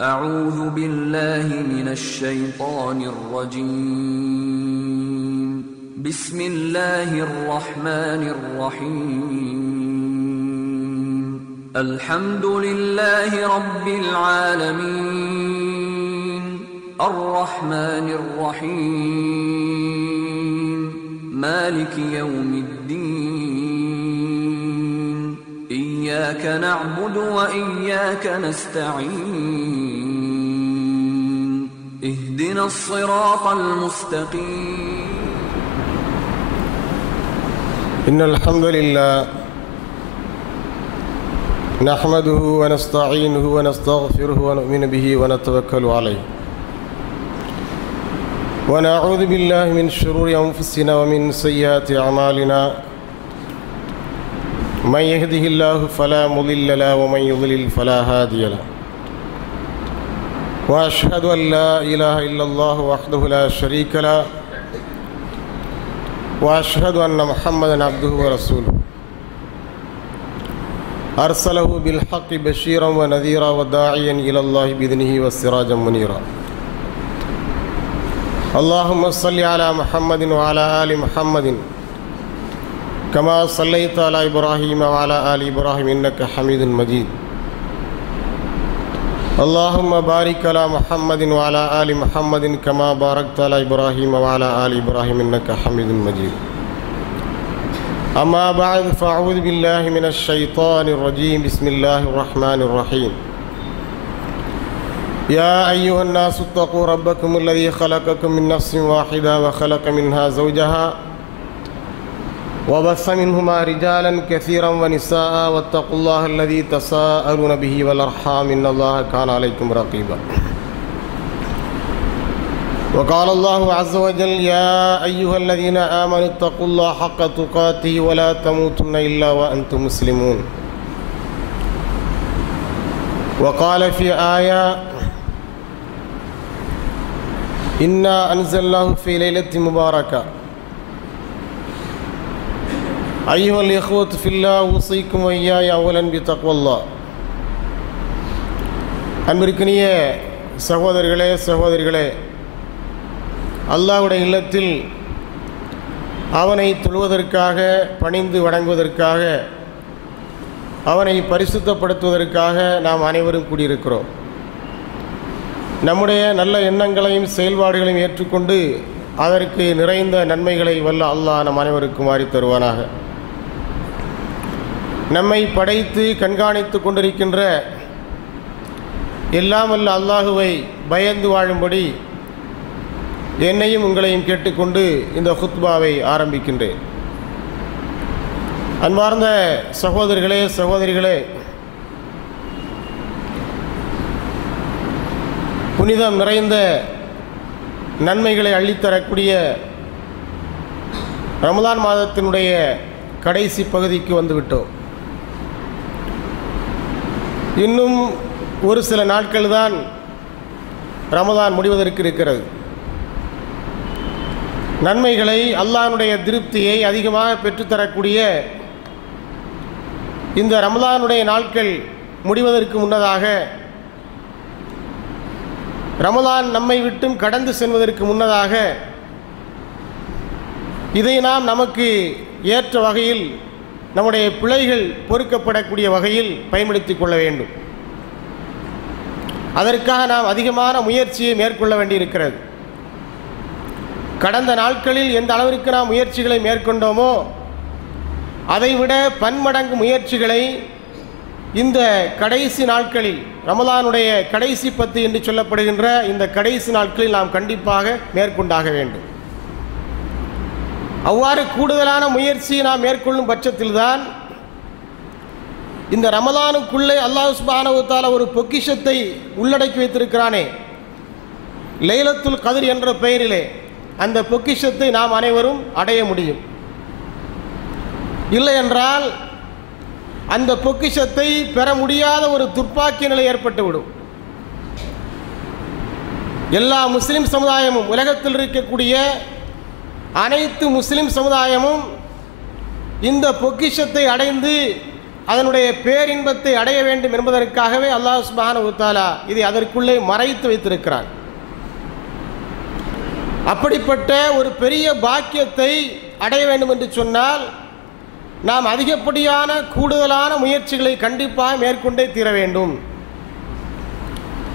أعوذ بالله من الشيطان الرجيم. بسم الله الرحمن الرحيم. الحمد لله رب العالمين الرحمن الرحيم مالك يوم الدين إياك نعبد وإياك نستعين اهدنا الصراط المستقيم. إن الحمد لله نحمده ونستعينه ونستغفره ونؤمن به ونتوكل عليه ونعوذ بالله من شرور أنفسنا ومن سيئات أعمالنا. من يهده الله فلا مضل له ومن يضلل فلا هادي له. وأشهد أن لا إله إلا الله وحده لا شريك له وأشهد أن محمدا عبده ورسوله أرسله بالحق بشيرا ونذيرا وداعيا إلى الله بإذنه وسراجا منيرا. اللهم صل على محمد وعلى آل محمد كما صليت على إبراهيم وعلى آل إبراهيم إنك حميد مجيد. اللهم بارك على محمد وعلى آل محمد كما باركت على إبراهيم وعلى آل إبراهيم إنك حميد مجيد. أما بعد فأعوذ بالله من الشيطان الرجيم. بسم الله الرحمن الرحيم. يا أيها الناس اتقوا ربكم الذي خلقكم من نفس واحدة وخلق منها زوجها وبث منهما رجالا كثيرا ونساء واتقوا الله الذي تساءلون به والأرحام إن الله كان عليكم رقيبا. وقال الله عز وجل يا أيها الذين آمنوا اتقوا الله حق تقاته ولا تموتن إلا وأنتم مسلمون. وقال في آية إنا أنزلناه في ليلة مباركة. أيها الإخوة في الله أوصيكم وإياي أولا بتقوى الله. அன்பிற்கினிய சகோதரர்களே சகோதரிகளே, அல்லாஹ்வுடைய இல்லத்தில் அவனை தொழுவதற்காக, பணிந்து வணங்குவதற்காக, அவனை பரிசுத்தப்படுத்துவதற்காக நாம் அனைவரும் கூடியிருக்கிறோம். நம்முடைய நல்ல எண்ணங்களையும் செயல்பாடுகளையும் ஏற்றுக்கொண்டு அதற்கு நிறைந்த நன்மைகளை வல்ல அல்லாஹ் நம் அனைவருக்கும் வாரி தருவானாக. நம்மை படைத்து கண்காணித்து கொண்டிருக்கின்ற எல்லாம் வல்ல அல்லாஹுவை பயந்து வாழும்படி என்னையும் உங்களையும் கேட்டுக்கொண்டு இந்த குத்பாவை ஆரம்பிக்கின்றேன். அன்பார்ந்த சகோதரர்களே சகோதரிகளே, புனிதம் நிறைந்த நன்மைகளை அள்ளித்தரக்கூடிய ரமலான் மாதத்தினுடைய கடைசி பகுதிக்கு வந்துவிட்டோம். இன்னும் ஒரு சில நாட்கள் தான் ரமலான் முடிவதற்கு இருக்கிறது. நன்மைகளை, அல்லாஹ்வுடைய திருப்தியை அதிகமாக பெற்றுத்தரக்கூடிய இந்த ரமலானுடைய நாட்கள் முடிவதற்கு முன்னதாக, ரமலான் நம்மை விட்டும் கடந்து செல்வதற்கு முன்னதாக இதை நாம் நமக்கு ஏற்ற வகையில், நம்முடைய பிழைகள் பொறுக்கப்படக்கூடிய வகையில் பயன்படுத்திக் கொள்ள வேண்டும். அதற்காக நாம் அதிகமான முயற்சியை மேற்கொள்ள வேண்டியிருக்கிறது. கடந்த நாட்களில் எந்த அளவிற்கு நாம் முயற்சிகளை மேற்கொண்டோமோ அதைவிட பன்மடங்கு முயற்சிகளை இந்த கடைசி நாட்களில், ரமலானுடைய கடைசி 10 என்று சொல்லப்படுகின்ற இந்த கடைசி நாட்களில் நாம் கண்டிப்பாக மேற்கொண்டாக வேண்டும். அவ்வாறு கூடுதலான முயற்சியை நாம் மேற்கொள்ளும் பட்சத்தில்தான் இந்த ரமலானுக்குள்ளே அல்லாஹ் சுப்ஹானஹு வ தஆலா ஒரு பொக்கிஷத்தை உள்ளடக்கி வைத்திருக்கிறானே, லைலத்துல் கத்ர் என்ற பெயரிலே, அந்த பொக்கிஷத்தை நாம் அனைவரும் அடைய முடியும். இல்லை என்றால் அந்த பொக்கிஷத்தை பெற முடியாத ஒரு துர்ப்பாக்கிய நிலை ஏற்பட்டுவிடும். எல்லா முஸ்லிம் சமுதாயமும், உலகத்தில் இருக்கக்கூடிய அனைத்து முஸ்லிம் சமுதாயமும் இந்த பொக்கிஷத்தை அடைந்து அதனுடைய பேரின்பத்தை அடைய வேண்டும் என்பதற்காகவே அல்லாஹ் சுப்ஹானஹு வ தஆலா இதை அதற்குள்ளே மறைத்து வைத்திருக்கிறான். அப்படிப்பட்ட ஒரு பெரிய பாக்கியத்தை அடைய வேண்டும் என்று சொன்னால் நாம் அதிகப்படியான கூடுதலான முயற்சிகளை கண்டிப்பாக மேற்கொண்டே தீர வேண்டும்.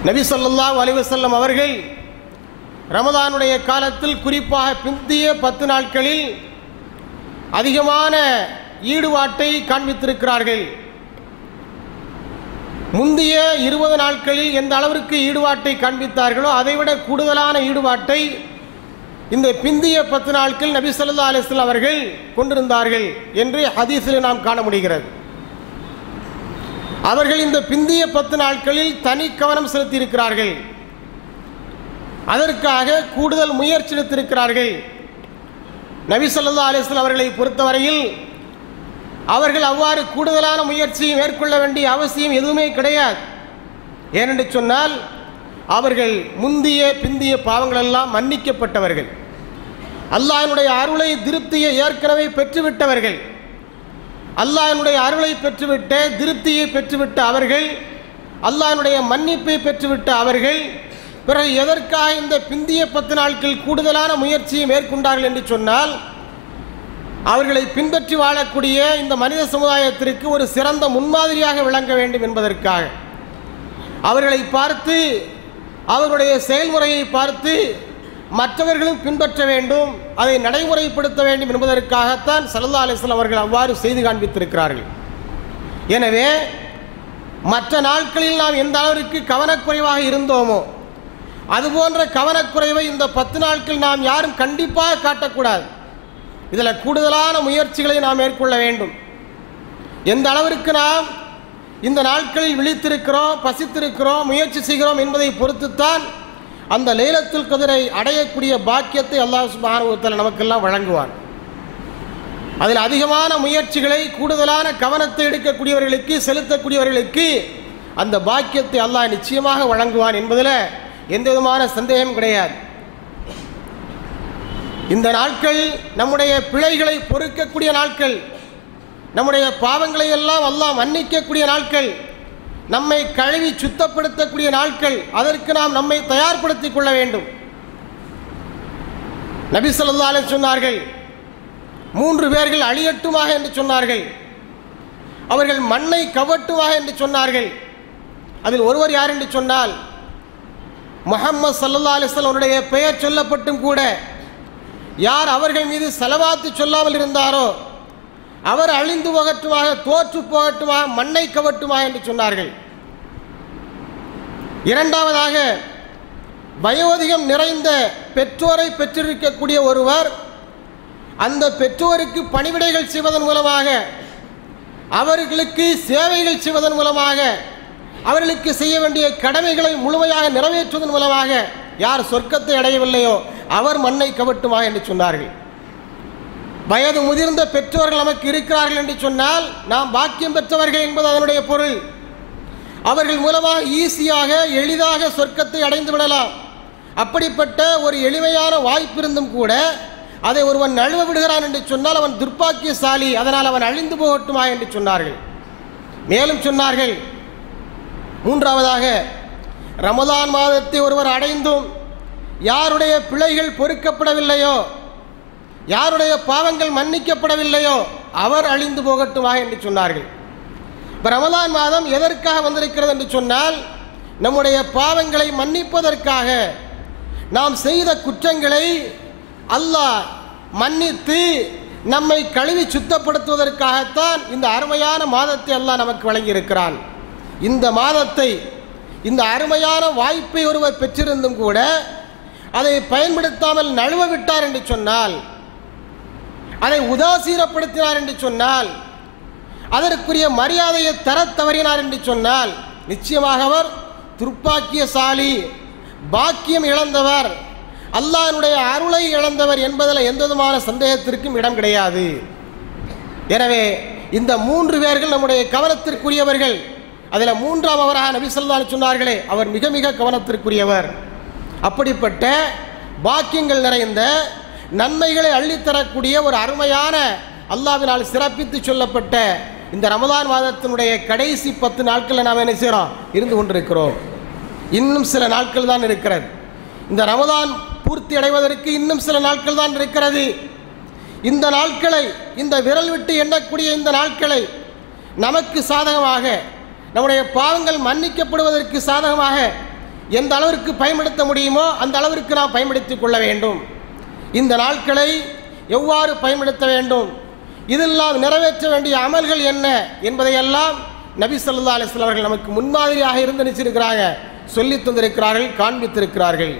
நபி ஸல்லல்லாஹு அலைஹி வஸல்லம் அவர்கள் ரமதானுடைய காலத்தில் குறிப்பாக பிந்திய 10 நாட்களில் அதிகமான ஈடுபாட்டை காண்பித்திருக்கிறார்கள். முந்திய 20 நாட்களில் எந்த அளவிற்கு ஈடுபாட்டை காண்பித்தார்களோ அதைவிட கூடுதலான ஈடுபாட்டை இந்த பிந்திய 10 நாட்கள் நபி ஸல்லல்லாஹு அலைஹி வஸல்லம் அவர்கள் கொண்டிருந்தார்கள் என்று ஹதீஸில் நாம் காண முடிகிறது. அவர்கள் இந்த பிந்திய 10 நாட்களில் தனி கவனம் செலுத்தியிருக்கிறார்கள். அதற்காக கூடுதல் முயற்சி எடுத்திருக்கிறார்கள். நபி ஸல்லல்லாஹு அலைஹி வஸல்லம் அவர்களை பொறுத்தவரையில் அவர்கள் அவ்வாறு கூடுதலான முயற்சியை மேற்கொள்ள வேண்டிய அவசியம் எதுவுமே கிடையாது. ஏனென்று சொன்னால் அவர்கள் முந்திய பிந்திய பாவங்கள் எல்லாம் மன்னிக்கப்பட்டவர்கள். அல்லாஹ்வினுடைய அருளை திருப்தியை ஏற்கனவே பெற்றுவிட்டவர்கள். அல்லாஹ்வினுடைய அருளை பெற்றுவிட்ட திருப்தியை பெற்றுவிட்ட அவர்கள், அல்லாஹ்வினுடைய மன்னிப்பை பெற்றுவிட்ட அவர்கள் பிறகு எதற்காக இந்த பிந்திய 10 நாட்கள் கூடுதலான முயற்சியை மேற்கொண்டார்கள் என்று சொன்னால் அவர்களை பின்பற்றி வாழக்கூடிய இந்த மனித சமுதாயத்திற்கு ஒரு சிறந்த முன்மாதிரியாக விளங்க வேண்டும் என்பதற்காக, அவர்களை பார்த்து அவர்களுடைய செயல்முறையை பார்த்து மற்றவர்களும் பின்பற்ற வேண்டும், அதை நடைமுறைப்படுத்த வேண்டும் என்பதற்காகத்தான் ஸல்லல்லாஹு அலைஹி வஸல்லம் அவர்கள் அவ்வாறு செய்து காண்பித்திருக்கிறார்கள். எனவே மற்ற நாட்களில் நாம் எந்த அளவிற்கு கவனக்குறைவாக இருந்தோமோ அதுபோன்ற கவனக்குறைவை இந்த 10 நாட்கள் நாம் யாரும் கண்டிப்பாக காட்டக்கூடாது. இதில் கூடுதலான முயற்சிகளை நாம் மேற்கொள்ள வேண்டும். எந்த அளவிற்கு நாம் இந்த நாட்களில் விழித்திருக்கிறோம், பசித்திருக்கிறோம், முயற்சி செய்கிறோம் என்பதை பொறுத்துத்தான் அந்த லைலத்துல் கத்ரை அடையக்கூடிய பாக்கியத்தை அல்லாஹ் சுப்ஹானஹு வ தஆலா நமக்கெல்லாம் வழங்குவான். அதில் அதிகமான முயற்சிகளை கூடுதலான கவனத்தை எடுக்கக்கூடியவர்களுக்கு செலுத்தக்கூடியவர்களுக்கு அந்த பாக்கியத்தை அல்லாஹ் நிச்சயமாக வழங்குவான் என்பதில் எந்த விதமான சந்தேகம் கிடையாது. இந்த நாட்கள் நம்முடைய பிழைகளை பொறுக்கக்கூடிய நாட்கள், நம்முடைய பாவங்களை எல்லாம் அல்லாஹ் மன்னிக்கக்கூடிய நாட்கள், நம்மை கழுவி சுத்தப்படுத்தக்கூடிய நாட்கள். அதற்கு நாம் நம்மை தயார்படுத்திக் கொள்ள வேண்டும். நபி ஸல்லல்லாஹு அலைஹி வஸல்லம் சொன்னார்கள், 3 பேர்கள் அழியட்டுமாக என்று சொன்னார்கள். அவர்கள் மண்ணை கவட்டுமாக என்று சொன்னார்கள். அதில் ஒருவர் யார் என்று சொன்னால் முஹம்மது ஸல்லல்லாஹு அலைஹி வஸல்லம் அவருடைய பெயர் சொல்லப்பட்டும் கூட யார் அவர்கள் மீது ஸலவாத்து சொல்லாமல் இருந்தாரோ அவர் அழிந்து போகட்டுமாக, தோற்று போகட்டுமாக, மண்ணை கவட்டுமாக என்று சொன்னார்கள். இரண்டாவதாக வயோதிகம் நிறைந்த பெற்றோரை பெற்றிருக்கக்கூடிய ஒருவர் அந்த பெற்றோருக்கு பணிவிடைகள் செய்வதன் மூலமாக, அவர்களுக்கு சேவைகள் செய்வதன் மூலமாக, அவர்களுக்கு செய்ய வேண்டிய கடமைகளை முழுமையாக நிறைவேற்றுவதன் மூலமாக யார் சொர்க்கத்தை அடையவில்லையோ அவர் மண்ணை கவட்டுமாக என்று சொன்னார்கள். வயது முதிர்ந்த பெற்றோர்கள் நமக்கு இருக்கிறார்கள் என்று சொன்னால் நாம் பாக்கியம் பெற்றவர்கள் என்பது அதனுடைய பொருள். அவர்கள் மூலமாக ஈஸியாக எளிதாக சொர்க்கத்தை அடைந்து விடலாம். அப்படிப்பட்ட ஒரு எளிமையான வாய்ப்பு இருந்தும் கூட அதை ஒருவன் நழுவ விடுகிறான் என்று சொன்னால் அவன் துர்ப்பாக்கியசாலி, அதனால் அவன் அழிந்து போகட்டுமா என்று சொன்னார்கள். மேலும் சொன்னார்கள், மூன்றாவதாக ரமதான் மாதத்தை ஒருவர் அடைந்தும் யாருடைய பிழைகள் பொறுக்கப்படவில்லையோ, யாருடைய பாவங்கள் மன்னிக்கப்படவில்லையோ அவர் அழிந்து போகட்டுமா என்று சொன்னார்கள். இப்போ ரமதான் மாதம் எதற்காக வந்திருக்கிறது என்று சொன்னால் நம்முடைய பாவங்களை மன்னிப்பதற்காக, நாம் செய்த குற்றங்களை அல்லாஹ் மன்னித்து நம்மை கழுவி சுத்தப்படுத்துவதற்காகத்தான் இந்த அருமையான மாதத்தை அல்லாஹ் நமக்கு வழங்கியிருக்கிறான். இந்த மாதத்தை, இந்த அருமையான வாய்ப்பை ஒருவர் பெற்றிருந்தும் கூட அதை பயன்படுத்தாமல் நழுவ விட்டார் என்று சொன்னால், அதை உதாசீனப்படுத்தினார் என்று சொன்னால், அதற்குரிய மரியாதையை தரத் தவறினார் என்று சொன்னால் நிச்சயமாக அவர் துர்ப்பாக்கியசாலி, பாக்கியம் இழந்தவர், அல்லாஹ்வுடைய அருளை இழந்தவர் என்பதில் எந்த விதமான சந்தேகத்திற்கும் இடம் கிடையாது. எனவே இந்த 3 பேர்கள் நம்முடைய கவனத்திற்குரியவர்கள். அதில் 3ஆமவராக நபி ஸல்லல்லாஹு அலைஹி வஸல்லம் சொன்னார்களே அவர் மிக மிக கவனத்திற்குரியவர். அப்படிப்பட்ட பாக்கியங்கள் நிறைந்த நன்மைகளை அள்ளித்தரக்கூடிய ஒரு அருமையான அல்லாஹ்வினால் சிறப்பித்து சொல்லப்பட்ட இந்த ரமதான் மாதத்தினுடைய கடைசி 10 நாட்களில் நாம் என்ன செய்கிறோம்? இருந்து கொண்டிருக்கிறோம். இன்னும் சில நாட்கள் தான் இருக்கிறது. இந்த ரமதான் பூர்த்தி அடைவதற்கு இன்னும் சில நாட்கள் தான் இருக்கிறது. இந்த நாட்களை, இந்த விரல் விட்டு எண்ணக்கூடிய இந்த நாட்களை நமக்கு சாதகமாக, நம்முடைய பாவங்கள் மன்னிக்கப்படுவதற்கு சாதகமாக எந்த அளவிற்கு பயன்படுத்த முடியுமோ அந்த அளவிற்கு நாம் பயன்படுத்திக் கொள்ள வேண்டும். இந்த நாட்களை எவ்வாறு பயன்படுத்த வேண்டும், இதெல்லாம் நிறைவேற்ற வேண்டிய அமல்கள் என்ன என்பதையெல்லாம் நபி ஸல்லல்லாஹு அலைஹி வஸல்லம் அவர்கள் நமக்கு முன்மாதிரியாக இருந்து நினைச்சிருக்கிறாங்க, சொல்லி தந்திருக்கிறார்கள், காண்பித்திருக்கிறார்கள்.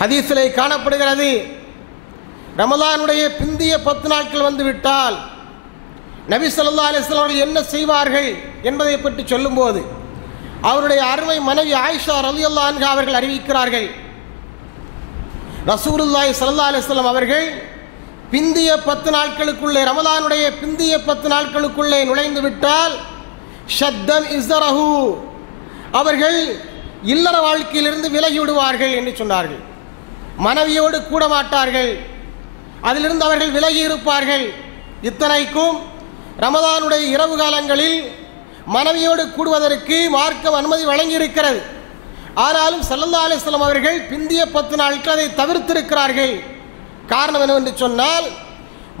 ஹதீஸிலே காணப்படுகிறது, ரமலானுடைய பிந்திய 10 நாட்கள் வந்துவிட்டால் நபி ஸல்லல்லாஹு அலைஹி வஸல்லம் அவர்கள் என்ன செய்வார்கள் என்பதை பற்றி சொல்லும்போது அவருடைய அருமை மனைவி ஆயிஷா ரலியல்லாஹு அன்ஹா அவர்கள் அறிவிக்கிறார்கள், ரசூலுல்லாஹி ஸல்லல்லாஹு அலைஹி வஸல்லம் அவர்கள் பிந்திய 10 நாட்களுக்குள்ளே, ரமலானுடைய பிந்திய 10 நாட்களுக்குள்ளே நுழைந்து விட்டால் ஷத்தன் இஸ்ரஹு, அவர்கள் இல்லற வாழ்க்கையிலிருந்து விலகி விடுவார்கள் என்று சொன்னார்கள். மனைவியோடு கூட மாட்டார்கள், அதிலிருந்து அவர்கள் விலகி இருப்பார்கள். இத்தனைக்கும் ரமதானுடைய இரவு காலங்களில் மனைவியோடு கூடுவதற்கு மார்க்கம் அனுமதி வழங்கியிருக்கிறது. ஆனாலும் ஸல்லல்லாஹு அலைஹி வஸல்லம் அவர்கள் பிந்திய 10 நாட்கள் அதை தவிர்த்திருக்கிறார்கள். காரணம் என்னவென்று சொன்னால்,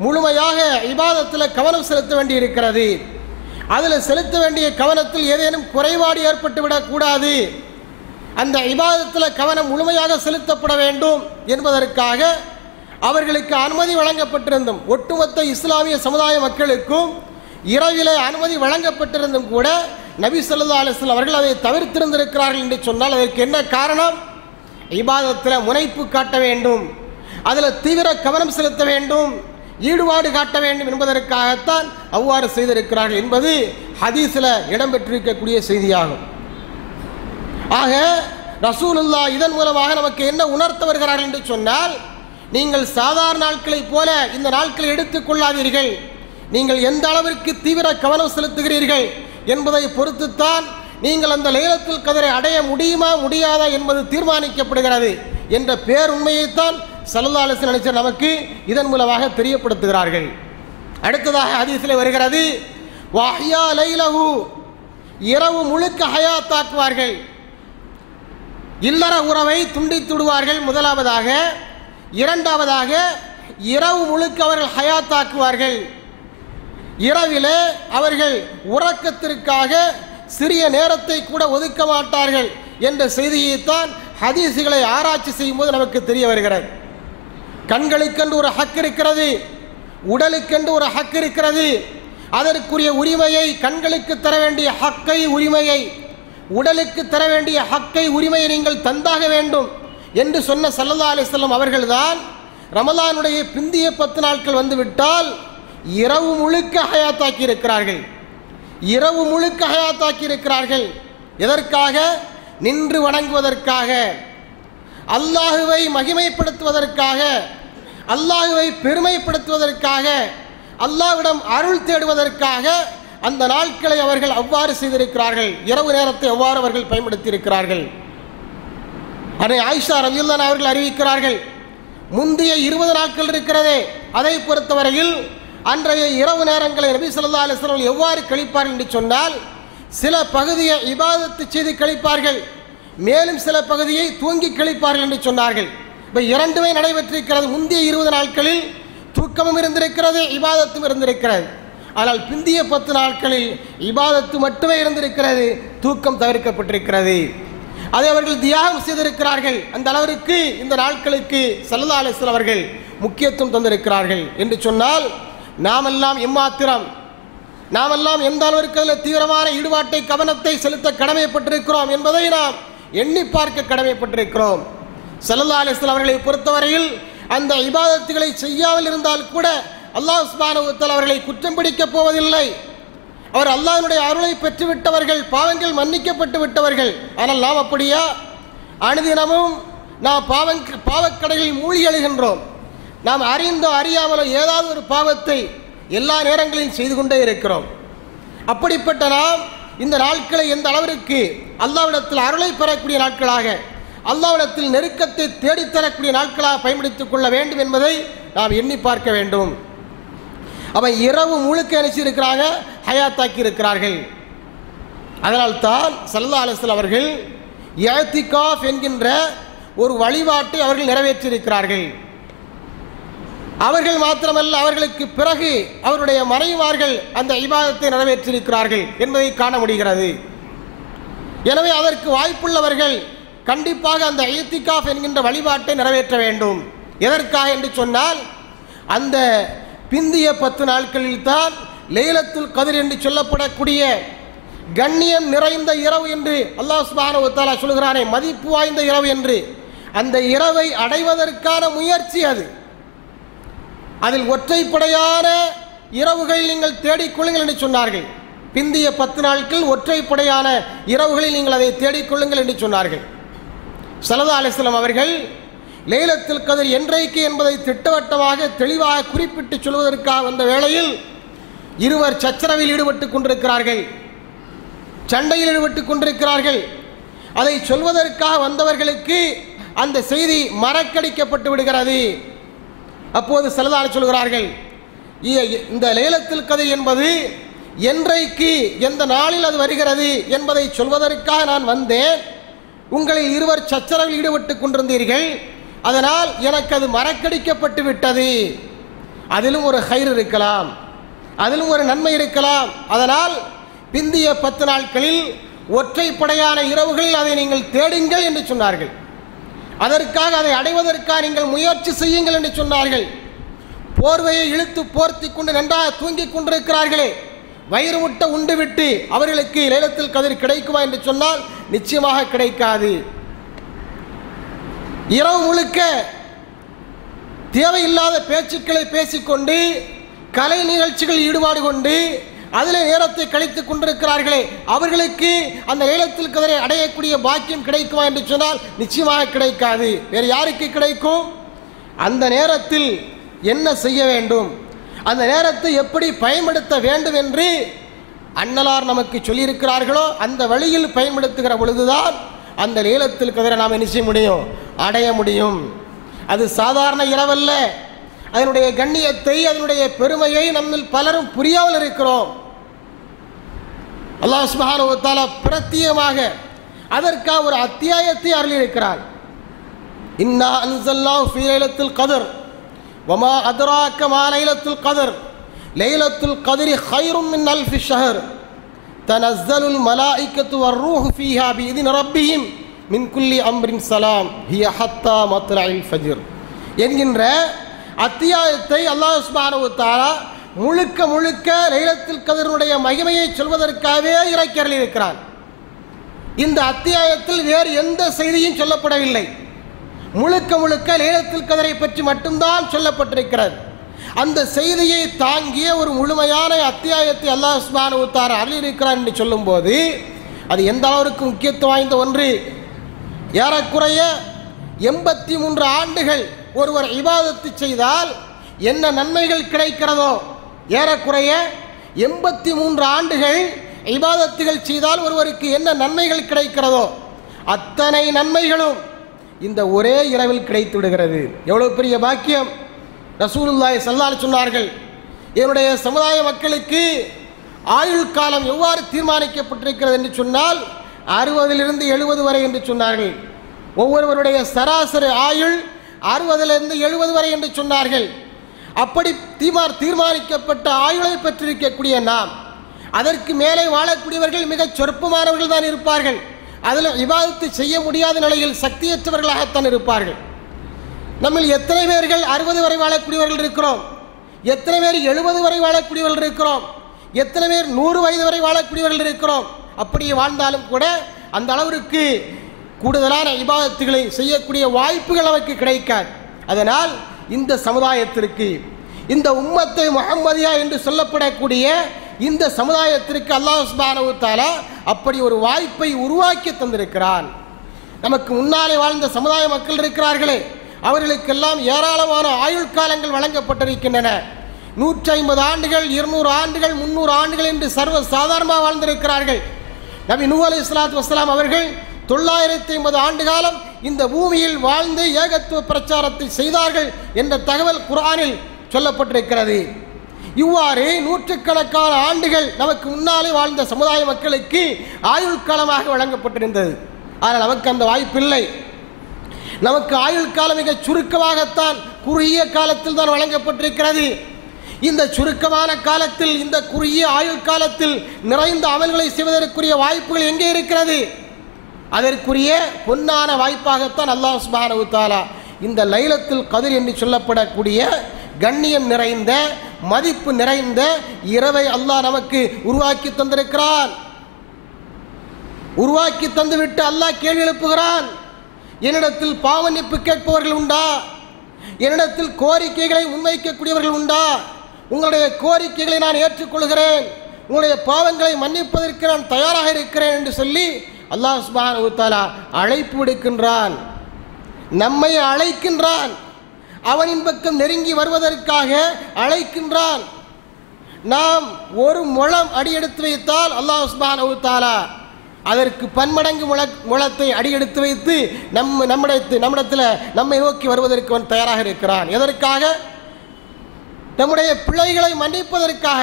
முழுமையாக இபாதத்தில் கவனம் செலுத்த வேண்டி இருக்கிறது. அதில் செலுத்த வேண்டிய கவனத்தில் ஏதேனும் குறைபாடு ஏற்பட்டுவிடக்கூடாது. அந்த இபாதத்தில் கவனம் முழுமையாக செலுத்தப்பட வேண்டும் என்பதற்காக அவர்களுக்கு அனுமதி வழங்கப்பட்டிருந்தும், ஒட்டுமொத்த இஸ்லாமிய சமுதாய மக்களுக்கும் இரவிலே அனுமதி வழங்கப்பட்டிருந்தும் கூட நபி ஸல்லல்லாஹு அலைஹி வஸல்லம் அவர்கள் அதை தவிர்த்திருந்திருக்கிறார்கள் என்று சொன்னால் அதற்கு என்ன காரணம்? இபாதத்தில் முனைப்பு காட்ட வேண்டும், அதில் தீவிர கவனம் செலுத்த வேண்டும், ஈடுபாடு காட்ட வேண்டும் என்பதற்காகத்தான் அவ்வாறு செய்திருக்கிறார்கள் என்பது ஹதீஸில் இடம்பெற்றிருக்கக்கூடிய செய்தியாகும். ஆக ரசூலுல்லாஹ் இதன் மூலமாக நமக்கு என்ன உணர்த்த வருகிறார்கள் என்று சொன்னால், நீங்கள் சாதாரண நாட்களை போல இந்த நாட்களை எடுத்துக்கொள்ளாதீர்கள். நீங்கள் எந்த அளவிற்கு தீவிர கவனம் செலுத்துகிறீர்கள் என்பதை பொறுத்துத்தான் நீங்கள் அந்த லைலத்துல் கத்ரை அடைய முடியுமா முடியாதா என்பது தீர்மானிக்கப்படுகிறது என்ற பேருண்மையைத்தான் ஸல்லல்லாஹு அலைஹி வஸல்லம் நினைச்ச நமக்கு இதன் மூலமாக தெரியப்படுத்துகிறார்கள். அடுத்ததாக ஹதீஸில் வருகிறது, வஹ்யா லைலஹு, இரவு முழுக்க ஹயாத்தாக்குவார்கள், இல்லற உறவை துண்டித்துடுவார்கள். முதலாவதாக. இரண்டாவதாக, இரவு முழுக்க அவர்கள் ஹயாத்தாக்குவார்கள். இரவிலே அவர்கள் உறக்கத்திற்காக சிறிய நேரத்தை கூட ஒதுக்க மாட்டார்கள் என்ற செய்தியைத்தான் ஹதீஸுகளை ஆராய்ச்சி செய்யும் போது நமக்கு தெரிய வருகிறது. கண்களுக்கென்று ஒரு ஹக் இருக்கிறது, உடலுக்கென்று ஒரு ஹக் இருக்கிறது. அதற்குரிய உரிமையை, கண்களுக்கு தர வேண்டிய ஹக்கை, உரிமையை, உடலுக்கு தர வேண்டிய ஹக்கை, உரிமையை நீங்கள் தந்தாக வேண்டும் என்று சொன்ன ஸல்லல்லாஹு அலைஹி வஸல்லம் அவர்கள்தான் ரமலானுடைய பிந்திய 10 நாட்கள் வந்துவிட்டால் இரவு முழுக்க ஹயாத்தாக்கி இருக்கிறார்கள். இரவு முழுக்க ஹயாத்தாக்கி இருக்கிறார்கள். எதற்காக? நின்று வணங்குவதற்காக, அல்லாஹுவை மகிமைப்படுத்துவதற்காக, அல்லாஹுவை பெருமைப்படுத்துவதற்காக, அல்லாஹ்விடம் அருள் தேடுவதற்காக அந்த நாட்களை அவர்கள் அவ்வாறு செய்திருக்கிறார்கள். இரவு நேரத்தை அவ்வாறு அவர்கள் பயன்படுத்தி இருக்கிறார்கள். அன்னை ஆயிஷா ரலியல்லாஹு அன்ஹா அவர்கள் அறிவிக்கிறார்கள், முந்தைய 20 நாட்கள் இருக்கிறதே, அதை பொறுத்தவரையில் அன்றைய இரவு நேரங்களை நபி ஸல்லல்லாஹு அலைஹி வஸல்லம் எவ்வாறு கழிப்பார்கள் என்று சொன்னால், சில பகுதியை இபாதத்து செய்து கழிப்பார்கள், மேலும் சில பகுதியை தூங்கி கழிப்பார்கள் என்று சொன்னார்கள். இப்போ இரண்டுமே நடைபெற்றிருக்கிறது. முந்தைய 20 நாட்களில் தூக்கமும் இருந்திருக்கிறது, இபாதத்தும் இருந்திருக்கிறது. ஆனால் பிந்திய 10 நாட்களில் இபாதத்து மட்டுமே இருந்திருக்கிறது, தூக்கம் தவிர்க்கப்பட்டிருக்கிறது. அதை அவர்கள் தியாகம் செய்திருக்கிறார்கள். அந்த அளவிற்கு இந்த நாட்களுக்கு ஸல்லல்லாஹு அலைஹி வஸல்லம் அவர்கள் முக்கியத்துவம் தந்திருக்கிறார்கள் என்று சொன்னால், நாமெல்லாம் எம்மாத்திரம், நாமெல்லாம் எந்த அளவிற்கு அதில் தீவிரமான ஈடுபாட்டை, கவனத்தை செலுத்த கடமைப்பட்டிருக்கிறோம் என்பதை நாம் எண்ணி பார்க்க கடமைப்பட்டிருக்கிறோம். ஸல்லல்லாஹு அலைஹி வஸல்லம் அவர்களை பொறுத்தவரையில் அந்த இபாதத்துகளை செய்யாமல் இருந்தால் கூட அல்லாஹ் சுப்ஹானஹு வ தஆலா அவர்களை குற்றம் பிடிக்கப் போவதில்லை. அவர் அல்லாஹ்வுடைய அருளை பெற்றுவிட்டவர்கள், பாவங்கள் மன்னிக்கப்பட்டு விட்டவர்கள். ஆனால் நாம் அப்படியா? அனுதினமும் நாம் பாவக்கடைகளில் மூழ்கி எழுகின்றோம். நாம் அறிந்தோ அறியாமலோ ஏதாவது ஒரு பாவத்தை எல்லா நேரங்களிலும் செய்து கொண்டே இருக்கிறோம். அப்படிப்பட்ட நாம் இந்த நாட்களை எந்த அளவிற்கு அல்லாஹ்விடத்தில் அருளை பெறக்கூடிய நாட்களாக, அல்லாஹ்விடத்தில் நெருக்கத்தை தேடித்தரக்கூடிய நாட்களாக பயன்படுத்திக் கொள்ள வேண்டும் என்பதை நாம் எண்ணி பார்க்க வேண்டும். அவன் இரவு முழுக்க நினைச்சிருக்கிறாங்க, ஹயாத்தாக்கி இருக்கிறார்கள். அதனால்தான் ஸல்லல்லாஹு அலைஹி வஸல்லம் அவர்கள் இஅ்திகாஃப் என்கின்ற ஒரு வழிபாட்டை அவர்கள் நிறைவேற்றியிருக்கிறார்கள். அவர்கள் மாத்திரமல்ல, அவர்களுக்கு பிறகு அவருடைய மனைவிமார்கள் அந்த இபாதத்தை நிறைவேற்றியிருக்கிறார்கள் என்பதை காண முடிகிறது. எனவே அதற்கு வாய்ப்புள்ளவர்கள் கண்டிப்பாக அந்த இஅ்திகாஃப் என்கின்ற வழிபாட்டை நிறைவேற்ற வேண்டும். எதற்காக என்று சொன்னால், அந்த பிந்திய 10 நாட்களில் தான் லைலத்துல் கத்ர் என்று சொல்லப்படக்கூடிய கண்ணியம் நிறைந்த இரவு என்று அல்லாஹ் சுப்ஹானஹு வ தஆலா சொல்கிறானே, மதிப்பு வாய்ந்த இரவு என்று, அந்த இரவை அடைவதற்கான முயற்சி அது. அதில் ஒற்றைப்படையான இரவுகளில் நீங்கள் தேடிக்கொள்ளுங்கள் என்று சொன்னார்கள். பிந்திய 10 நாட்கள் ஒற்றைப்படையான இரவுகளில் நீங்கள் அதை தேடிக்கொள்ளுங்கள் என்று சொன்னார்கள். ஸல்லல்லாஹு அலைஹி வஸல்லம் அவர்கள் லைலத்துல் கத்ர் என்றைக்கு என்பதை திட்டவட்டமாக தெளிவாக குறிப்பிட்டு சொல்வதற்காக வந்த வேளையில் இருவர் சச்சரவில் ஈடுபட்டு கொண்டிருக்கிறார்கள், சண்டையில் ஈடுபட்டு கொண்டிருக்கிறார்கள். அதை சொல்வதற்காக வந்தவர்களுக்கு அந்த செய்தி மறக்கடிக்கப்பட்டு விடுகிறது. அப்போது ஸல்லல்லாஹு அலைஹி சொல்கிறார்கள், இந்த லைலத்துல் கத்ர் என்பது என்றைக்கு எந்த நாளில் அது வருகிறது என்பதை சொல்வதற்காக நான் வந்தேன். உங்களில் இருவர் சச்சரவில் ஈடுபட்டு கொண்டிருந்தீர்கள், அதனால் எனக்கு அது மறக்கடிக்கப்பட்டு விட்டது. அதிலும் ஒரு ஹைர் இருக்கலாம், அதிலும் ஒரு நன்மை இருக்கலாம். அதனால் பிந்திய 10 நாட்களில் ஒற்றைப்படையான இரவுகளில் அதை நீங்கள் தேடுங்கள் என்று சொன்னார்கள். அதற்காக அதை அடைவதற்காக நீங்கள் முயற்சி செய்யுங்கள் என்று சொன்னார்கள். போர்வையை இழுத்து போர்த்தி கொண்டு நன்றாக தூங்கிக் கொண்டிருக்கிறார்களே, வயிறு முட்ட உண்டு விட்டு அவர்களுக்கு லைலத்துல் கத்ர் கிடைக்குமா என்று சொன்னால் நிச்சயமாக கிடைக்காது. இரவு முழுக்க தேவையில்லாத பேச்சுக்களை பேசிக்கொண்டு கலை நிகழ்ச்சிகள் ஈடுபாடு கொண்டு அதில் நேரத்தை கழித்துக் கொண்டிருக்கிறார்களே, அவர்களுக்கு அந்த லைலத்துல் கத்ரை அடையக்கூடிய பாக்கியம் கிடைக்குமா என்று சொன்னால் நிச்சயமாக கிடைக்காது. வேறு யாருக்கு கிடைக்கும்? அந்த நேரத்தில் என்ன செய்ய வேண்டும், அந்த நேரத்தை எப்படி பயன்படுத்த வேண்டும் என்று அன்னலார் நமக்கு சொல்லியிருக்கிறார்களோ அந்த வழியில் பயன்படுத்துகிற பொழுதுதான் அந்த லைலத்துல் கத்ரை நாம் என்ன செய்ய முடியும், அடைய முடியும். அது சாதாரண இரவல்ல. அதனுடைய கண்ணியத்தை, அதனுடைய பெருமையை நம்மில் பலரும் புரியாமல் இருக்கிறோம். அல்லாஹ் சுப்ஹானஹு வ தஆலா பிரத்யேகமாக அதற்காக ஒரு அத்தியாயத்தை அருளியிருக்கிறார். இன்னா அன்ஸல்னாஹு ஃபீ லைலத்துல் கத்ர் வமா அத்ராக மா லைலத்துல் கத்ர் லைலத்துல் கத்ரி கைரும் மின் அல்ஃபி ஷஹர் தனஸ்ஸலுல் மலாயிகத்து வர்ரூஹு ஃபீஹா பிஇذن ரப்பிஹிம் மின் குல்லி அம்ரின் ஸலாம் ஹிய ஹத்தா மத்லஇல் ஃபஜ்ர் என்கின்ற அத்தியாயத்தை அல்லாஹ் சுப்ஹானஹு வ தஆலா முழுக்க முழுக்க லைலத்துல் கத்ருடைய மகிமையை சொல்வதற்காகவே இறக்கி அருளியிருக்கிறான். இந்த அத்தியாயத்தில் வேறு எந்த செய்தியும் சொல்லப்படவில்லை. முழுக்க முழுக்க லைலத்துல் கத்ரை பற்றி மட்டும்தான் சொல்லப்பட்டிருக்கிறது. அந்த செய்தியை தாங்கிய ஒரு முழுமையான அத்தியாயத்தை அல்லாஹ் சுப்ஹானஹு வ தஆலா அருளியிருக்கிறான் என்று சொல்லும்போது அது எந்த அளவிற்கு முக்கியத்துவம் வாய்ந்த ஒன்று. ஏறக்குறைய 83 ஆண்டுகள் ஒருவர் இபாதத்து செய்தால் என்ன நன்மைகள் கிடைக்கிறதோ, ஏறக்குறைய 83 ஆண்டுகள் இபாதத்துகள் செய்தால் ஒருவருக்கு என்ன நன்மைகள் கிடைக்கிறதோ அத்தனை நன்மைகளும் இந்த ஒரே இரவில் கிடைத்து விடுகிறது. எவ்வளவு பெரிய பாக்கியம்! ரசூலுல்லாஹி ஸல்லல்லாஹு அலைஹி சொன்னார்கள், என்னுடைய சமுதாய மக்களுக்கு ஆயுள் காலம் எவ்வாறு தீர்மானிக்கப்பட்டிருக்கிறது என்று சொன்னால் 60லிருந்து 70 வரை என்று சொன்னார்கள். ஒவ்வொருவருடைய சராசரி ஆயுள் 60லிருந்து 70 வரை என்று சொன்னார்கள். அப்படி தீர்மானிக்கப்பட்ட ஆயுளை பெற்றிருக்கக்கூடிய நாம் அதற்கு மேலே வாழக்கூடியவர்கள் மிகச் சொற்பமானவர்கள் தான் இருப்பார்கள். அதில் இபாதத்து செய்ய முடியாத நிலையில் சக்தியற்றவர்களாகத்தான் இருப்பார்கள். நம்மில் எத்தனை பேர்கள் 60 வரை வாழக்கூடியவர்கள் இருக்கிறோம், எத்தனை பேர் 70 வரை வாழக்கூடியவர்கள் இருக்கிறோம், எத்தனை பேர் 100 வயது வரை வாழக்கூடியவர்கள் இருக்கிறோம். அப்படி வாழ்ந்தாலும் கூட அந்த அளவிற்கு கூடுதலான இபாதத்துகளை செய்யக்கூடிய வாய்ப்புகள் நமக்கு கிடைக்காது. அதனால் இந்த சமுதாயத்திற்கு, இந்த உம்மத்தை முஹம்மதியா என்று சொல்லப்படக்கூடிய இந்த சமுதாயத்திற்கு அல்லாஹ் சுப்ஹானஹு வ தஆலா அப்படி ஒரு வாய்ப்பை உருவாக்கி தந்திருக்கிறான். நமக்கு முன்னாலே வாழ்ந்த சமுதாய மக்கள் இருக்கிறார்களே, அவர்களுக்கெல்லாம் ஏராளமான ஆயுள் காலங்கள் வழங்கப்பட்டிருக்கின்றன. 150 ஆண்டுகள், 200 ஆண்டுகள், 300 ஆண்டுகள் என்று சர்வ சாதாரணமாக வாழ்ந்திருக்கிறார்கள். நபி நூஹ் அலைஹிஸ்ஸலாத்து வஸ்ஸலாம் அவர்கள் 950 ஆண்டு காலம் இந்த பூமியில் வாழ்ந்து ஏகத்துவ பிரச்சாரத்தை செய்தார்கள் என்ற தகவல் குர்ஆனில் சொல்லப்பட்டிருக்கிறது. இவ்வாறு நூற்றுக்கணக்கான ஆண்டுகள் நமக்கு முன்னாலே வாழ்ந்த சமுதாய மக்களுக்கு ஆயுள் காலமாக வழங்கப்பட்டிருந்தது. ஆனால் நமக்கு அந்த வாய்ப்பில்லை. நமக்கு ஆயுள் காலம் மிக சுருக்கமாகத்தான், குறுகிய காலத்தில் தான் வழங்கப்பட்டிருக்கிறது. இந்த சுருக்கமான காலத்தில், இந்த குறுகிய ஆயுள் காலத்தில் நிறைந்த அமல்களை செய்வதற்குரிய வாய்ப்புகள் எங்கே இருக்கிறது? அதற்குரிய பொன்னான வாய்ப்பாகத்தான் அல்லாஹ் சுப்ஹானஹு வ தஆலா இந்த லைலத்துல் கத்ர் என்று சொல்லப்படக்கூடிய கண்ணியம் நிறைந்த, மதிப்பு நிறைந்த இரவை அல்லாஹ் நமக்கு உருவாக்கி தந்திருக்கிறான். உருவாக்கி தந்துவிட்டு அல்லாஹ் கேள்வி எழுப்புகிறான், என்னிடத்தில் பாவமன்னிப்பு கேட்பவர்கள் உண்டா? என்னிடத்தில் கோரிக்கைகளை முன்வைக்கக்கூடியவர்கள் உண்டா? உங்களுடைய கோரிக்கைகளை நான் ஏற்றுக்கொள்கிறேன், உங்களுடைய பாவங்களை மன்னிப்பதற்கு நான் தயாராக இருக்கிறேன் என்று சொல்லி அல்லாஹ் சுப்ஹானஹு வ தஆலா அழைப்பு விடுக்கின்றான், நம்மை அழைக்கின்றான், அவனின் பக்கம் நெருங்கி வருவதற்காக அழைக்கின்றான். நாம் ஒரு முழம் அடி எடுத்து வைத்தால் அல்லாஹ் சுப்ஹானஹு வ தஆலா அதற்கு பன்மடங்கு முழத்தை அடியெடுத்து வைத்து நம்மிடத்தில் நம்மை நோக்கி வருவதற்கு அவன் தயாராக இருக்கிறான். எதற்காக? நம்முடைய பிழைகளை மன்னிப்பதற்காக,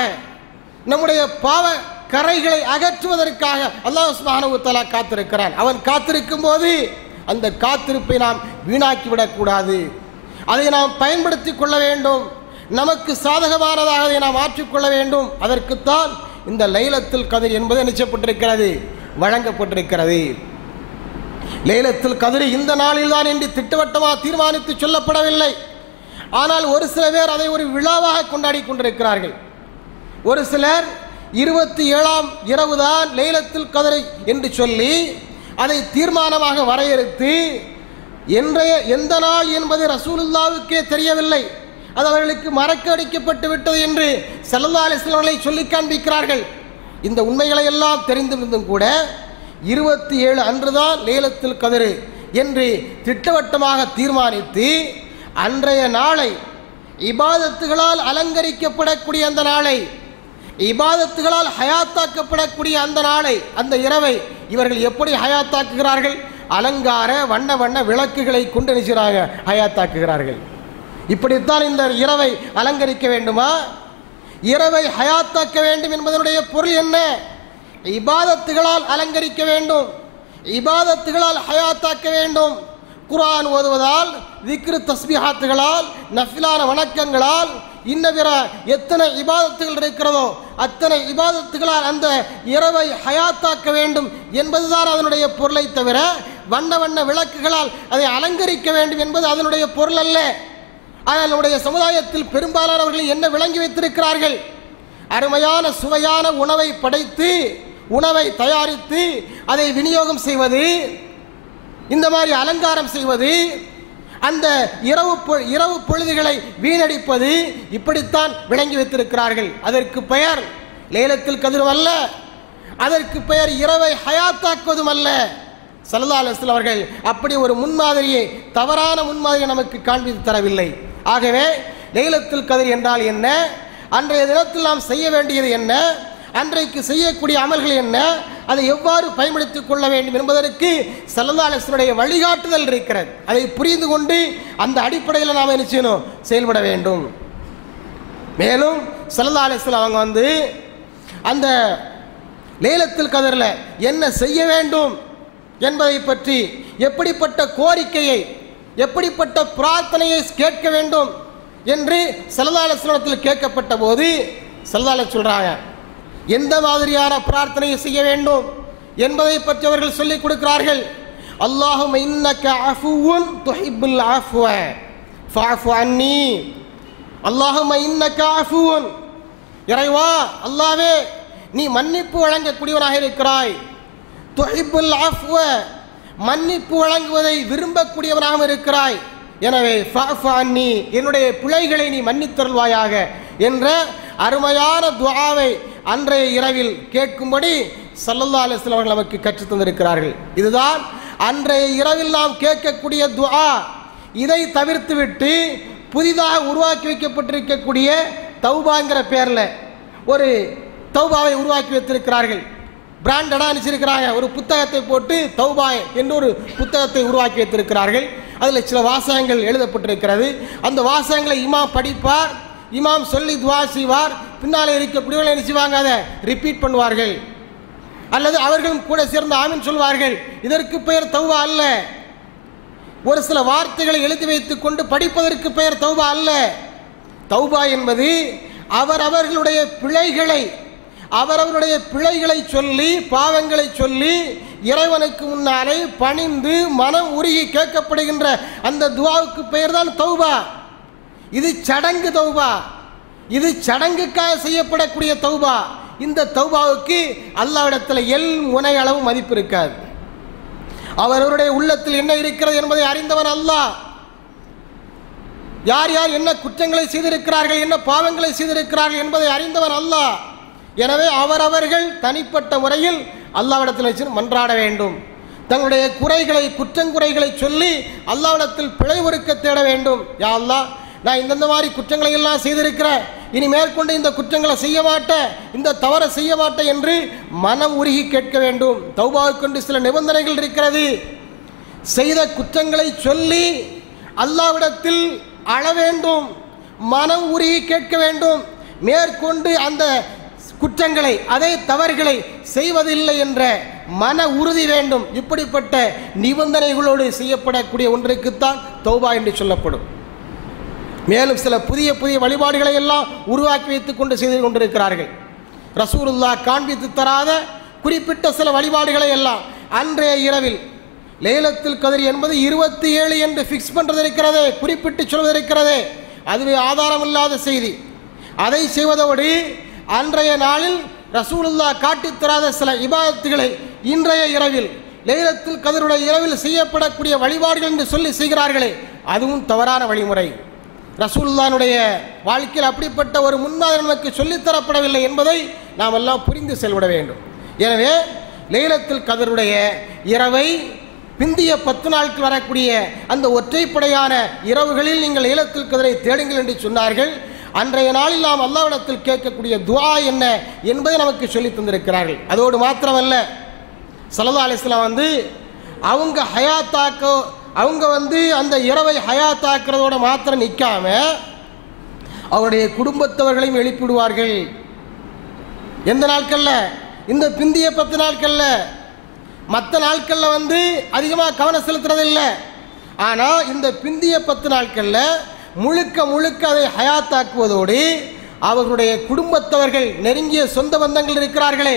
நம்முடைய பாவ கரைகளை அகற்றுவதற்காக அல்லாஹ் சுப்ஹானஹு வ தஆலா காத்திருக்கிறான். அவன் காத்திருக்கும் போது அந்த காத்திருப்பை நாம் வீணாக்கிவிடக்கூடாது. அதை நாம் பயன்படுத்தி கொள்ள வேண்டும். நமக்கு சாதகமானதாக அதை நாம் மாற்றிக்கொள்ள வேண்டும். அதற்குத்தான் இந்த லைலத்துல் கத்ர் என்பது நிச்சயப்பட்டிருக்கிறது, வழங்கப்பட்டிருக்கிறது. லைலத்துல் கத்ர் இந்த நாளில் தான் என்று திட்டவட்டமாக தீர்மானித்து சொல்லப்படவில்லை. ஆனால் ஒரு சில பேர் அதை ஒரு விழாவாக கொண்டாடி கொண்டிருக்கிறார்கள். ஒரு சிலர் 27ஆம் இரவு தான் லைலத்துல் கத்ர் என்று சொல்லி அதை தீர்மானமாக வரையறுத்து இன்றைய எந்த நாள் என்பது ரசூலுல்லாவுக்கே தெரியவில்லை, அது அவர்களுக்கு மறக்கடிக்கப்பட்டு விட்டது என்று ஸல்லல்லாஹு அலைஹி வஸல்லம் அவர்களை சொல்லி காண்பிக்கிறார்கள். இந்த உண்மைகளை எல்லாம் தெரிந்திருந்தும் கூட 27 அன்றுதான் லைலத்துல் கத்ர் என்று திட்டவட்டமாக தீர்மானித்து அன்றைய நாளை, இபாதத்துகளால் அலங்கரிக்கப்படக்கூடிய அந்த நாளை, இபாதத்துகளால் ஹயாத்தாக்கப்படக்கூடிய அந்த நாளை, அந்த இரவை இவர்கள் எப்படி ஹயாத்தாக்குகிறார்கள்? அலங்கார வண்ண வண்ண விளக்குகளை கொண்டு நினைச்சாங்க ஹயாத்தாக்குகிறார்கள். இப்படித்தான் இந்த இரவை அலங்கரிக்க வேண்டுமா? இரவை ஹயாத்தாக்க வேண்டும் என்பதனுடைய பொருள் என்ன? இபாதத்துகளால் அலங்கரிக்க வேண்டும், இபாதத்துகளால் ஹயாத்தாக்க வேண்டும். குர்ஆன் ஓதுவதால், திக்ரு தஸ்பீஹாத்துகளால், நஃபிலான வணக்கங்களால், இன்ன பிற எத்தனை இபாதத்துகள் இருக்கிறதோ அத்தனை இபாதத்துகளால் அந்த இரவை ஹயாத்தாக்க வேண்டும் என்பதுதான் அதனுடைய பொருளை தவிர வண்ண வண்ண விளக்குகளால் அதை அலங்கரிக்க வேண்டும் என்பது அதனுடைய பொருள் அல்ல. ஆனால் நம்முடைய சமுதாயத்தில் பெரும்பாலானவர்கள் என்ன விளங்கி வைத்திருக்கிறார்கள்? அருமையான சுவையான உணவை படைத்து, உணவை தயாரித்து அதை விநியோகம் செய்வது, இந்த மாதிரி அலங்காரம் செய்வது, அந்த இரவு பொழுதுகளை வீணடிப்பது, இப்படித்தான் விளங்கி வைத்திருக்கிறார்கள். அதற்கு பெயர் லைலத்துல் கத்ர் அல்ல, அதற்கு பெயர் இரவை ஹயாத்தாக்குவதும் அல்ல. ஸல்லல்லாஹு அலைஹி வஸல்லம் அவர்கள் அப்படி ஒரு முன்மாதிரியை, தவறான முன்மாதிரியை நமக்கு காண்பித்து தரவில்லை. ஆகவே லைலத்துல் கத்ர் என்றால் என்ன, அன்றைய தினத்தில் நாம் செய்ய வேண்டியது என்ன, அன்றைக்கு செய்யக்கூடிய அமல்கள் என்ன, அதை எவ்வாறு பயன்படுத்திக் கொள்ள வேண்டும் என்பதற்கு ஸல்லல்லாஹு அலைஹி வஸல்லம் வழிகாட்டுதல் இருக்கிறது. அதை புரிந்து கொண்டு அந்த அடிப்படையில் நாம் என்ன செய்யணும்? செயல்பட வேண்டும். மேலும் ஸல்லல்லாஹு அலைஹி வஸல்லம் அவங்க அந்த லைலத்துல் கத்ர்ல என்ன செய்ய வேண்டும் என்பதை பற்றி, எப்படிப்பட்ட கோரிக்கையை, எப்படிப்பட்ட பிரார்த்தனையை கேட்க வேண்டும் என்று ஸல்லல்லாஹு அலைஹி வஸல்லம் கேட்கப்பட்ட போது ஸல்லல்லாஹு அலைஹி சொல்றாங்க, எந்த மாதிரியான பிரார்த்தனையை செய்ய வேண்டும் என்பதை பற்றி அவர்கள் சொல்லிக் கொடுக்கிறார்கள். அல்லாஹும்ம இன்னக அஃபுவுன் துஹிப்புல் அஃப்வ ஃபஅஃபு அன்னி. அல்லாஹும்ம இன்னக அஃபுவுன், இறைவா அல்லாஹ்வே நீ மன்னிப்பு வழங்கக்கூடியவனாக இருக்கிறாய். துஹிப்புல் அஃப்வ, மன்னிப்பு வழங்குவதை விரும்பக்கூடியவனாக இருக்கிறாய். எனவே ஃபஅஃபு அன்னி, என்னுடைய பிழைகளை நீ மன்னித்தருள்வாயாக என்ற அருமையான துஆவை அன்றைய இரவில் கேட்கும்படி ஸல்லல்லாஹு அலைஹி வஸல்லம் அவர்கள் நமக்கு கற்றுத் தந்திருக்கிறார்கள். இதுதான் அன்றைய இரவில் நாம் கேட்கக்கூடிய துஆ. இதை தவிர்த்து விட்டு புதிதாக உருவாக்கி வைக்கப்பட்டிருக்கக்கூடிய தௌபாங்கிற பேரில் ஒரு தௌபாவை உருவாக்கி வைத்திருக்கிறார்கள். பிராண்டடாக நினைச்சிருக்கிறாங்க. ஒரு புத்தகத்தை போட்டு தௌபா என்று ஒரு புத்தகத்தை உருவாக்கி வைத்திருக்கிறார்கள். அதில் சில வாசகங்கள் எழுதப்பட்டிருக்கிறது. அந்த வாசகங்களை இமாம் படிப்பார். இமாம் சொல்லி துவா செய்வார், பின்னாலே இருக்கக்கூடியவர்கள் என்ன செய்வாங்க, அதை ரிப்பீட் பண்ணுவார்கள், அல்லது அவர்களும் கூட சேர்ந்து ஆமீன் சொல்வார்கள். இதற்கு பெயர் தௌபா அல்ல. ஒரு சில வார்த்தைகளை எழுதி வைத்துக் கொண்டு படிப்பதற்கு பெயர் தௌபா அல்ல. தௌபா என்பது அவரவர்களுடைய பிழைகளை சொல்லி, பாவங்களை சொல்லி, இறைவனுக்கு முன்னாலே பணிந்து மனம் உருகி கேட்கப்படுகின்ற அந்த துவாவுக்கு பெயர் தான் தௌபா. இது சடங்கு தௌபா, இது சடங்குக்காக செய்யப்படக்கூடிய தௌபா. இந்த தௌபாவுக்கு அல்லாஹ்விடத்தில் எல் முனை அளவு மதிப்பு இருக்காது. அவரவருடைய உள்ளத்தில் என்ன இருக்கிறது என்பதை அறிந்தவன் அல்லாஹ். யார் யார் என்ன குற்றங்களை செய்திருக்கிறார்கள், என்ன பாவங்களை செய்திருக்கிறார்கள் என்பதை அறிந்தவன் அல்லாஹ். எனவே அவரவர்கள் தனிப்பட்ட முறையில் அல்லாஹ்விடத்தில் வச்சு மன்றாட வேண்டும். தங்களுடைய குறைகளை, குற்றங்குறைகளை சொல்லி அல்லாஹ்விடத்தில் பிழை பொறுக்க தேட வேண்டும். யா அல்லாஹ், நான் இந்த மாதிரி குற்றங்களை எல்லாம் செய்திருக்கிறேன், இனி மேற்கொண்டு இந்த குற்றங்களை செய்ய மாட்டேன், இந்த தவறை செய்ய மாட்டேன் என்று மனம் உருகி கேட்க வேண்டும். தௌபாவுக்கென்று சில நிபந்தனைகள் இருக்கிறது. செய்த குற்றங்களை சொல்லி அல்லாஹ்விடத்தில் அழ வேண்டும், மனம் உருகி கேட்க வேண்டும். மேற்கொண்டு அந்த குற்றங்களை, அதே தவறுகளை செய்வதில்லை என்ற மன உறுதி வேண்டும். இப்படிப்பட்ட நிபந்தனைகளோடு செய்யப்படக்கூடிய ஒன்றுக்குத்தான் தௌபா என்று சொல்லப்படும். மேலும் சில புதிய புதிய வழிபாடுகளை எல்லாம் உருவாக்கி வைத்துக் கொண்டு செய்து கொண்டிருக்கிறார்கள். ரசூலுல்லாஹ் காண்பித்து தராத குறிப்பிட்ட சில வழிபாடுகளை எல்லாம் அன்றைய இரவில் லைலத்துல் கத்ர் என்பது 27 என்று ஃபிக்ஸ் பண்ணுறது இருக்கிறதே, குறிப்பிட்டு சொல்வது இருக்கிறதே, அதுவே ஆதாரம் இல்லாத செய்தி. அதை செய்வதோடு அன்றைய நாளில் ரசூலுல்லாஹ் காட்டித் தராத சில இபாதத்துகளை இன்றைய இரவில் லைலத்துல் கத்ருடைய இரவில் செய்யப்படக்கூடிய வழிபாடுகள் என்று சொல்லி செய்கிறார்களே, அதுவும் தவறான வழிமுறை. ரசூலுல்லாஹ்வுடைய வாழ்க்கையில் அப்படிப்பட்ட ஒரு முன்மாதிரி நமக்கு சொல்லித்தரப்படவில்லை என்பதை நாம் எல்லாம் புரிந்து செல்விட வேண்டும். எனவே லைலத்துல் கத்ருடைய இரவை பிந்திய 10 நாட்கள் வரக்கூடிய அந்த ஒற்றைப்படையான இரவுகளில் நீங்கள் லைலத்துல் கத்ரை தேடுங்கள் என்று சொன்னார்கள். அன்றைய நாளில் நாம் அல்லாஹ்விடத்தில் கேட்கக்கூடிய துஆ என்ன என்பதை நமக்கு சொல்லி தந்திருக்கிறார்கள். அதோடு மாத்திரமல்ல, ஸல்லல்லாஹு அலைஹி வஸல்லம் அவங்க அந்த இரவை ஹயாத்தாக்குறதோட மாத்திரம் நிற்காம அவருடைய குடும்பத்தவர்களையும் எழுப்பிவிடுவார்கள். எந்த நாட்களில்? இந்த பிந்திய 10 நாட்களில். மற்ற நாட்களில் அதிகமாக கவனம் செலுத்துறதில்லை. ஆனால் இந்த பிந்திய 10 நாட்களில் முழுக்க முழுக்க அதை ஹயாத்தாக்குவதோடு அவர்களுடைய குடும்பத்தவர்கள், நெருங்கிய சொந்த பந்தங்கள் இருக்கிறார்களே,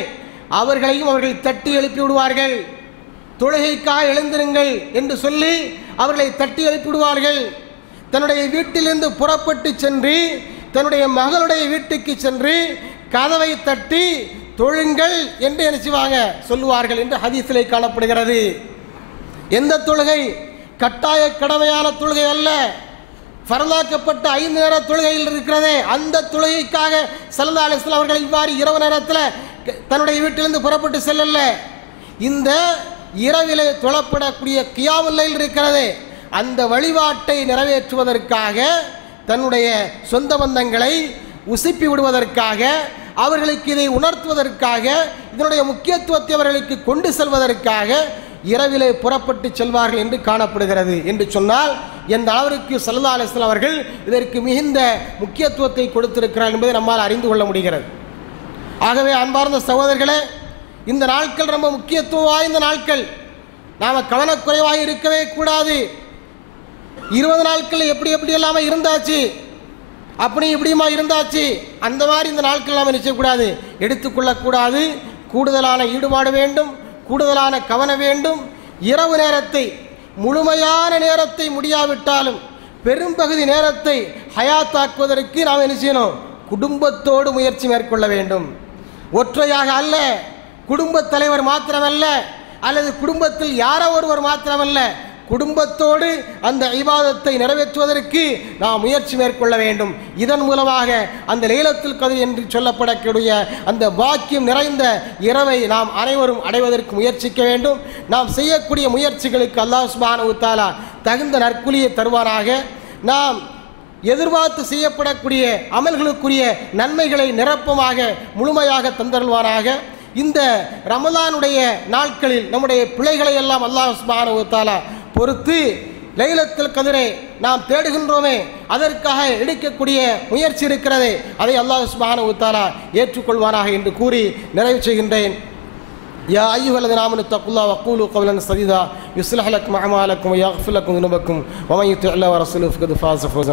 அவர்களையும் அவர்கள் தட்டி எழுப்பி விடுவார்கள். தொழுகைக்காக எழுந்திருங்கள் என்று சொல்லி அவர்களை தட்டி எழுப்பிவிடுவார்கள். தன்னுடைய வீட்டிலிருந்து புறப்பட்டு சென்று தன்னுடைய மகளுடைய வீட்டுக்கு சென்று கதவை தட்டி தொழுங்கள் என்று என்ன செய்வாங்க, சொல்லுவார்கள் என்று ஹதீஸிலே காணப்படுகிறது. எந்த தொழுகை? கட்டாய கடமையான தொழுகை அல்ல, ஃபர்லாக்கப்பட்ட 5 நேர தொழுகையில் இருக்கிறதே அந்த தொழுகைக்காக ஸல்லல்லாஹு அலைஹி வஸல்லம் அவர்கள் இவ்வாறு இரவு நேரத்தில் தன்னுடைய வீட்டிலிருந்து புறப்பட்டு செல்லல. இந்த இரவிலே தொழப்படக்கூடிய கியாமுல் லைல் இருக்கிறதே, அந்த வழிபாட்டை நிறைவேற்றுவதற்காக, தன்னுடைய சொந்த பந்தங்களை உசுப்பி விடுவதற்காக, அவர்களுக்கு இதை உணர்த்துவதற்காக, இதனுடைய முக்கியத்துவத்தை அவர்களுக்கு கொண்டு செல்வதற்காக இரவிலே புறப்பட்டு செல்வார்கள் என்று காணப்படுகிறது. என்று சொன்னால் எந்த அளவிற்கு ஸல்லல்லாஹு அலைஹி வஸல்லம் அவர்கள் இதற்கு மிகுந்த முக்கியத்துவத்தை கொடுத்திருக்கிறார் என்பதை நம்மால் அறிந்து கொள்ள முடிகிறது. ஆகவே அன்பார்ந்த சகோதரர்களே, இந்த நாட்கள் ரொம்ப முக்கியத்துவம் வாய்ந்த நாட்கள். நாம் கவனக்குறைவாக இருக்கவே கூடாது. 20 நாட்கள் எப்படி எல்லாம் இருந்தாச்சு, அப்படி இப்படியுமா இருந்தாச்சு, அந்த மாதிரி இந்த நாட்கள் நாம் நினைக்கக்கூடாது, எடுத்துக்கொள்ளக்கூடாது. கூடுதலான ஈடுபாடு வேண்டும், கூடுதலான கவனம் வேண்டும். இரவு நேரத்தை, முழுமையான நேரத்தை முடியாவிட்டாலும் பெரும்பகுதி நேரத்தை ஹயாத்தாக்குவதற்கு நாம் என்ன செய்யணும்? குடும்பத்தோடு முயற்சி மேற்கொள்ள வேண்டும். ஒற்றையாக அல்ல, குடும்பத் தலைவர் மாத்திரமல்ல, அல்லது குடும்பத்தில் யாரோ ஒருவர் மாத்திரமல்ல, குடும்பத்தோடு அந்த இபாதத்தை நிறைவேற்றுவதற்கு நாம் முயற்சி மேற்கொள்ள வேண்டும். இதன் மூலமாக அந்த லைலத்துல் கத்ர் என்று சொல்லப்படக்கூடிய அந்த பாக்கியம் நிறைந்த இரவை நாம் அனைவரும் அடைவதற்கு முயற்சிக்க வேண்டும். நாம் செய்யக்கூடிய முயற்சிகளுக்கு அல்லாஹ் சுப்ஹானஹு வ தஆலா தகுந்த நற்கூலியை தருவானாக. நாம் எதிர்பார்த்து செய்யப்படக்கூடிய அமல்களுக்குரிய நன்மைகளை நிரப்பமாக முழுமையாக தந்தருள்வானாக. இந்த ரமலானுடைய நாட்களில் நம்முடைய பிழைகளை எல்லாம் அல்லாஹ் சுப்ஹானஹு வ தஆலா பொறுத்து லைலத்துல் கத்ரை நாம் தேடுகின்றோமே, அதற்காக எடுக்கக்கூடிய முயற்சி இருக்கிறதே, அதை அல்லாஹ் சுப்ஹானஹு வ தஆலா ஏற்றுக்கொள்வானாக என்று கூறி நிறைவு செய்கின்றேன். யா அய்யுஹல்லதீன ஆமனு தக்குல்லாஹ வக்கூலு கௌலன் சதீதா யுஸ்லிஹ் லக்கும் அஅமாலக்கும் வ யக்ஃபிர் லக்கும் ذுனூபக்கும் வ மன் யுத்திஇல்லாஹ வ ரசூலஹு ஃபகத் ஃபாஸ ஃபௌஸன்